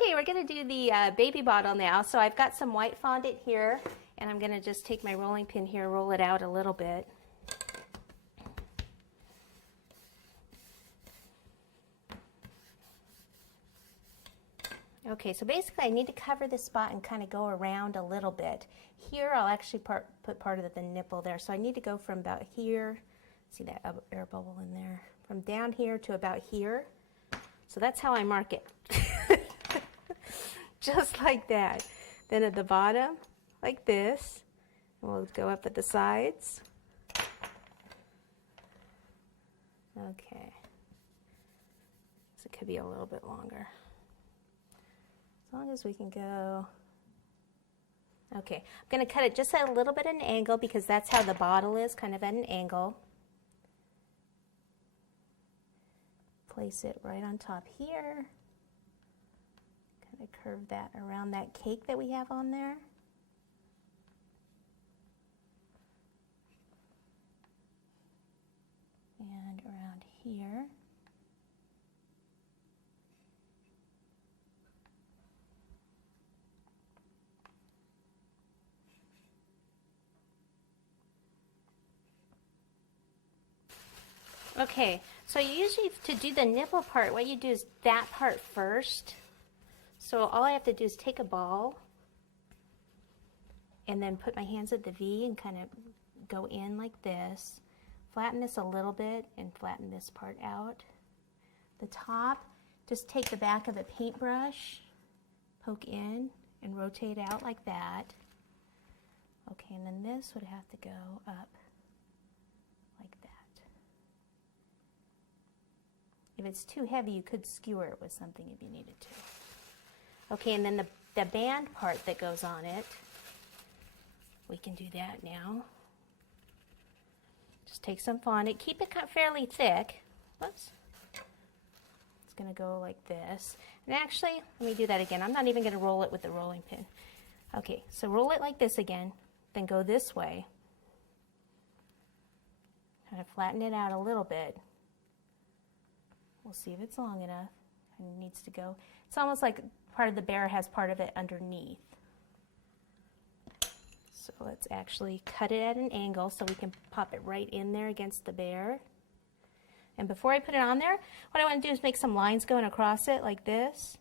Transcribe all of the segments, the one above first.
Okay, we're going to do the baby bottle now. So I've got some white fondant here, and I'm going to just take my rolling pin here, roll it out a little bit. Okay, so basically I need to cover this spot and kind of go around a little bit. Here I'll actually put part of the nipple there. So I need to go from about here, see that air bubble in there, from down here to about here. So that's how I mark it. Just like that. Then at the bottom, like this, and we'll go up at the sides. Okay. So it could be a little bit longer. As long as we can go. Okay, I'm going to cut it just at a little bit at an angle because that's how the bottle is, kind of at an angle. Place it right on top here. Kind of curve that around that cake that we have on there. And around here. Okay, so usually to do the nipple part, what you do is that part first. So all I have to do is take a ball and then put my hands at the V and kind of go in like this. Flatten this a little bit and flatten this part out. The top, just take the back of the paintbrush, poke in and rotate out like that. Okay, and then this would have to go up like that. If it's too heavy, you could skewer it with something if you needed to. Okay, and then the band part that goes on it, we can do that now. Just take some fondant, keep it fairly thick. Whoops. It's gonna go like this. And actually, let me do that again. I'm not even gonna roll it with the rolling pin. Okay, so roll it like this again, then go this way. Kind of flatten it out a little bit. We'll see if it's long enough. And it needs to go. It's almost like part of the bear has part of it underneath. So let's actually cut it at an angle so we can pop it right in there against the bear. And before I put it on there, what I want to do is make some lines going across it like this.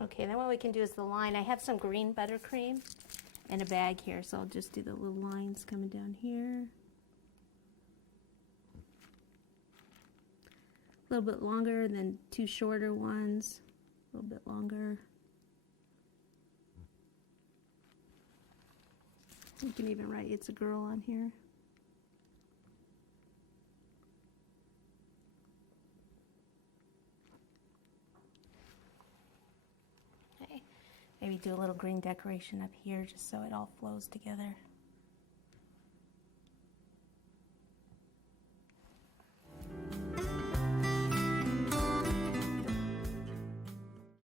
Okay, then what we can do is the line. I have some green buttercream in a bag here, so I'll just do the little lines coming down here. A little bit longer than two shorter ones. A little bit longer. You can even write "It's a girl" on here. Maybe do a little green decoration up here just so it all flows together.